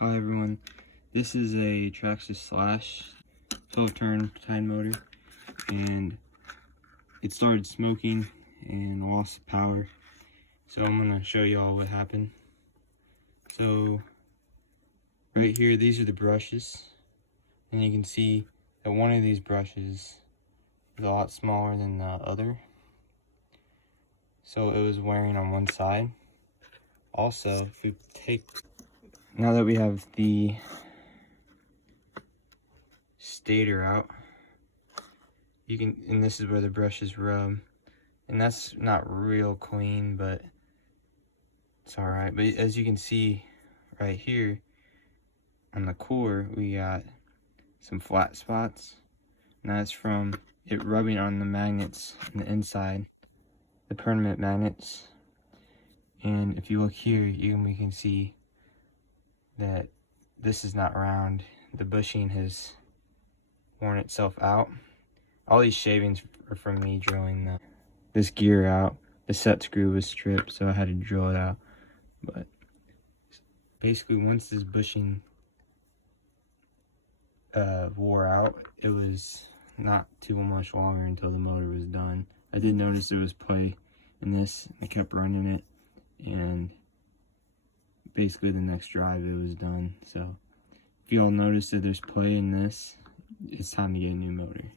Hi everyone, this is a Traxxas Slash 12-turn tide motor, and it started smoking and lost power. So I'm going to show you all what happened. So right here, these are the brushes, and you can see that one of these brushes is a lot smaller than the other. So it was wearing on one side. Also, if we now that we have the stator out, you can, and this is where the brushes rub, and that's not real clean, but it's all right. But as you can see right here on the core, we got some flat spots, and that's from it rubbing on the magnets on the inside, the permanent magnets. And if you look here, we can see that this is not round. The bushing has worn itself out. All these shavings are from me drilling this gear out. The set screw was stripped, so I had to drill it out. But basically, once this bushing wore out, it was not too much longer until the motor was done. I did notice there was play in this. I kept running it, and basically the next drive it was done. So if you all notice that there's play in this, it's time to get a new motor.